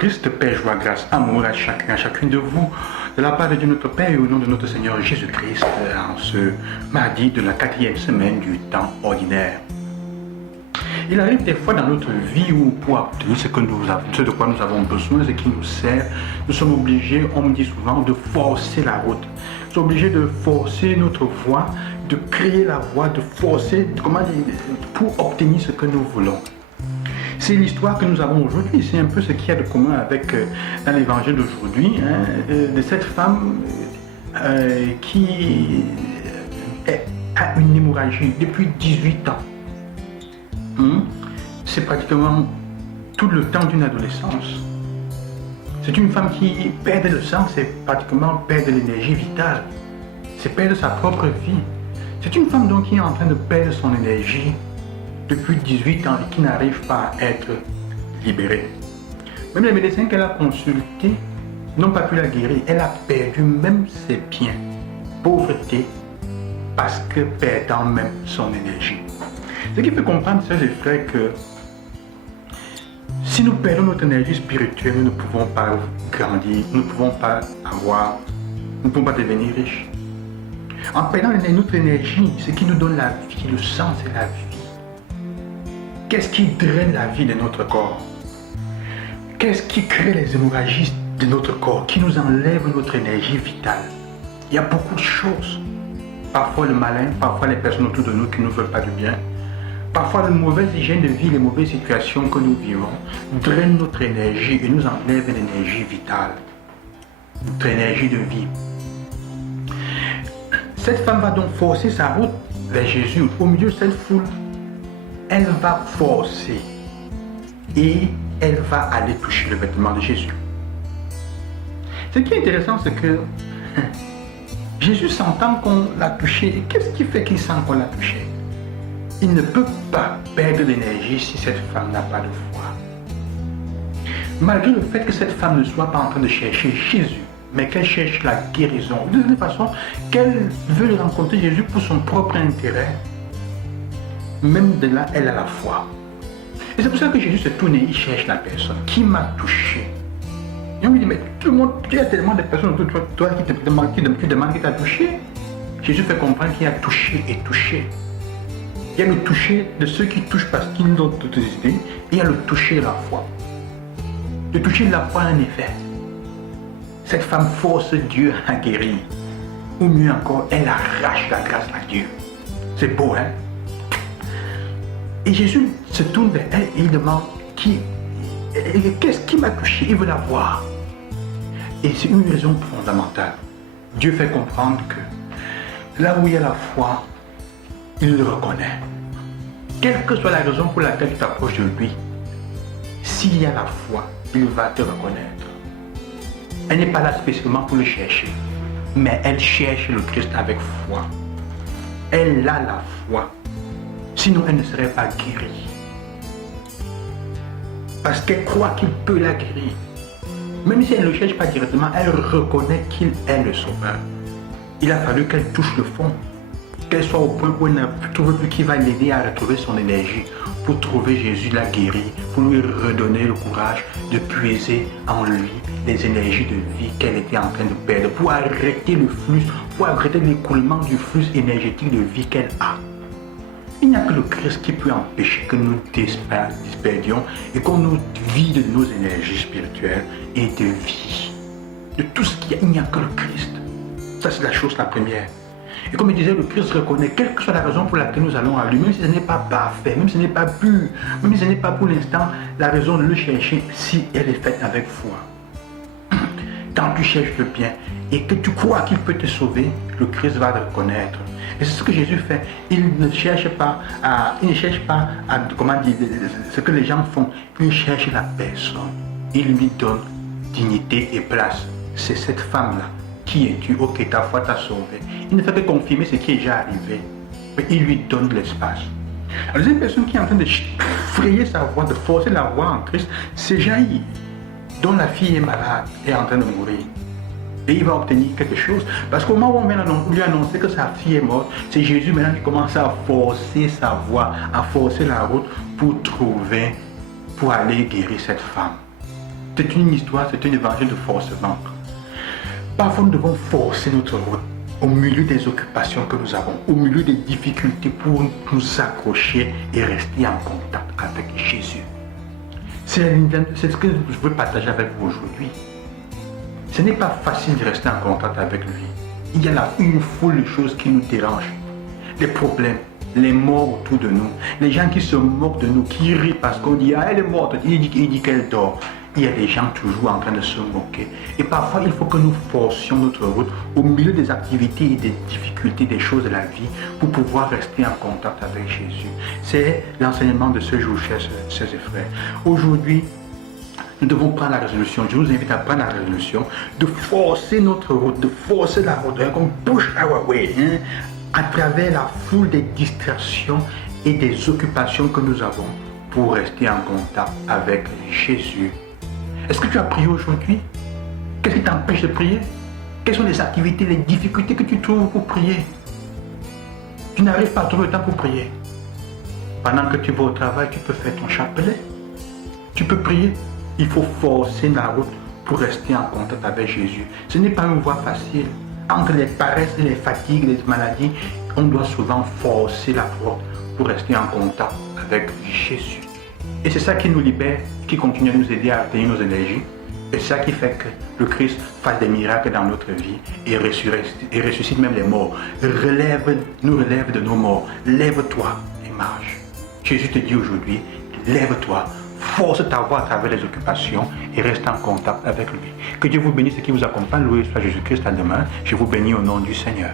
Christ, paix, joie, grâce, amour à chacun, à chacune de vous, de la part de Dieu notre Père et au nom de notre Seigneur Jésus-Christ, en ce mardi de la 4e semaine du temps ordinaire. Il arrive des fois dans notre vie où pour obtenir ce de quoi nous avons besoin, ce qui nous sert, nous sommes obligés, on me dit souvent, de forcer la route. Nous sommes obligés de forcer notre voie, de créer la voie, de forcer, pour obtenir ce que nous voulons. C'est l'histoire que nous avons aujourd'hui, c'est un peu ce qu'il y a de commun avec dans l'évangile d'aujourd'hui, de cette femme qui a une hémorragie depuis 18 ans. C'est pratiquement tout le temps d'une adolescence. C'est une femme qui perd le sang, c'est pratiquement perdre l'énergie vitale. C'est perdre sa propre vie. C'est une femme donc qui est en train de perdre son énergie depuis 18 ans et qui n'arrive pas à être libérée. Même les médecins qu'elle a consultés n'ont pas pu la guérir. Elle a perdu même ses biens. Pauvreté, parce que perdant même son énergie. Ce qui fait comprendre, sœurs et frères, que si nous perdons notre énergie spirituelle, nous ne pouvons pas grandir, nous ne pouvons pas devenir riches. En perdant notre énergie, ce qui nous donne la vie, le sang, c'est la vie. Qu'est-ce qui draine la vie de notre corps? Qu'est-ce qui crée les hémorragies de notre corps, qui nous enlève notre énergie vitale? Il y a beaucoup de choses. Parfois le malin, parfois les personnes autour de nous qui ne nous veulent pas du bien. Parfois la mauvaise hygiène de vie, les mauvaises situations que nous vivons drainent notre énergie et nous enlèvent l'énergie vitale. Notre énergie de vie. Cette femme va donc forcer sa route vers Jésus. Au milieu de cette foule, elle va forcer et elle va aller toucher le vêtement de Jésus. Ce qui est intéressant, c'est que Jésus s'entend qu'on l'a touché. Qu'est-ce qui fait qu'il sent qu'on l'a touché? Il ne peut pas perdre d'énergie si cette femme n'a pas de foi. Malgré le fait que cette femme ne soit pas en train de chercher Jésus, mais qu'elle cherche la guérison, de toute façon, qu'elle veut rencontrer Jésus pour son propre intérêt, même de là, elle a la foi. Et c'est pour ça que Jésus se tourne et il cherche la personne qui m'a touché. Et on lui dit, mais tout le monde, il y a tellement de personnes autour de toi qui te demandent qui t'a touché. Jésus fait comprendre qu'il y a touché et touché. Il y a le toucher de ceux qui touchent parce qu'ils ont d'autres idées, et il y a le toucher de la foi. Le toucher de la foi, en effet. Cette femme force Dieu à guérir. Ou mieux encore, elle arrache la grâce à Dieu. C'est beau, hein? Et Jésus se tourne vers elle et il demande qu'est-ce qui m'a touché? Il veut la voir. Et c'est une raison fondamentale. Dieu fait comprendre que là où il y a la foi, il le reconnaît. Quelle que soit la raison pour laquelle tu t'approches de lui, s'il y a la foi, il va te reconnaître. Elle n'est pas là spécialement pour le chercher, mais elle cherche le Christ avec foi. Elle a la foi. Sinon, elle ne serait pas guérie. Parce qu'elle croit qu'il peut la guérir. Même si elle ne le cherche pas directement, elle reconnaît qu'il est le sauveur. Il a fallu qu'elle touche le fond. Qu'elle soit au point où elle ne trouve plus qui va l'aider à retrouver son énergie, pour trouver Jésus la guérir, pour lui redonner le courage de puiser en lui les énergies de vie qu'elle était en train de perdre, pour arrêter le flux, pour arrêter l'écoulement du flux énergétique de vie qu'elle a. Il n'y a que le Christ qui peut empêcher que nous disperdions et qu'on nous vide de nos énergies spirituelles et de vie. De tout ce qu'il y a, il n'y a que le Christ. Ça, c'est la chose la première. Et comme il disait, le Christ reconnaît, quelle que soit la raison pour laquelle nous allons à lui, même si ce n'est pas parfait, même si ce n'est pas pur, même si ce n'est pas pour l'instant la raison de le chercher, si elle est faite avec foi. Quand tu cherches le bien et que tu crois qu'il peut te sauver, le Christ va te reconnaître. Et c'est ce que Jésus fait. Il ne cherche pas à comment dire, ce que les gens font. Il cherche la personne. Il lui donne dignité et place. C'est cette femme-là. Qui es-tu? Ok, ta foi t'a sauvé. Il ne fait que confirmer ce qui est déjà arrivé. Mais il lui donne de l'espace. La deuxième personne qui est en train de frayer sa voie, de forcer la voie en Christ, c'est Jaïr, dont la fille est malade et est en train de mourir. Et il va obtenir quelque chose. Parce qu'au moment où on vient lui annoncer que sa fille est morte, c'est Jésus maintenant qui commence à forcer sa voie, à forcer la route pour aller guérir cette femme. C'est une histoire, c'est un évangile de forcement. Parfois, nous devons forcer notre route au milieu des occupations que nous avons, au milieu des difficultés pour nous accrocher et rester en contact avec Jésus. C'est ce que je veux partager avec vous aujourd'hui. Ce n'est pas facile de rester en contact avec lui. Il y a là une foule de choses qui nous dérangent. Les problèmes, les morts autour de nous, les gens qui se moquent de nous, qui rient parce qu'on dit « Ah, elle est morte », il dit qu'elle dort. Il y a des gens toujours en train de se moquer. Et parfois, il faut que nous forcions notre route au milieu des activités et des difficultés, des choses de la vie, pour pouvoir rester en contact avec Jésus. C'est l'enseignement de ce jour, chers et frères. Aujourd'hui, nous devons prendre la résolution. Je vous invite à prendre la résolution de forcer notre route, de forcer la route, qu'on push our way, à travers la foule des distractions et des occupations que nous avons pour rester en contact avec Jésus. Est-ce que tu as prié aujourd'hui? Qu'est-ce qui t'empêche de prier? Quelles sont les activités, les difficultés que tu trouves pour prier? Tu n'arrives pas à trouver le temps pour prier. Pendant que tu vas au travail, tu peux faire ton chapelet. Tu peux prier. Il faut forcer la route pour rester en contact avec Jésus. Ce n'est pas une voie facile. Entre les paresses, les fatigues, les maladies, on doit souvent forcer la route pour rester en contact avec Jésus. Et c'est ça qui nous libère, qui continue à nous aider à atteindre nos énergies. Et c'est ça qui fait que le Christ fasse des miracles dans notre vie et ressuscite même les morts. Nous relève de nos morts. Lève-toi et marche. Jésus te dit aujourd'hui, lève-toi, force ta voix à travers les occupations et reste en contact avec lui. Que Dieu vous bénisse et qui vous accompagne. Loué soit Jésus-Christ à demain. Je vous bénis au nom du Seigneur.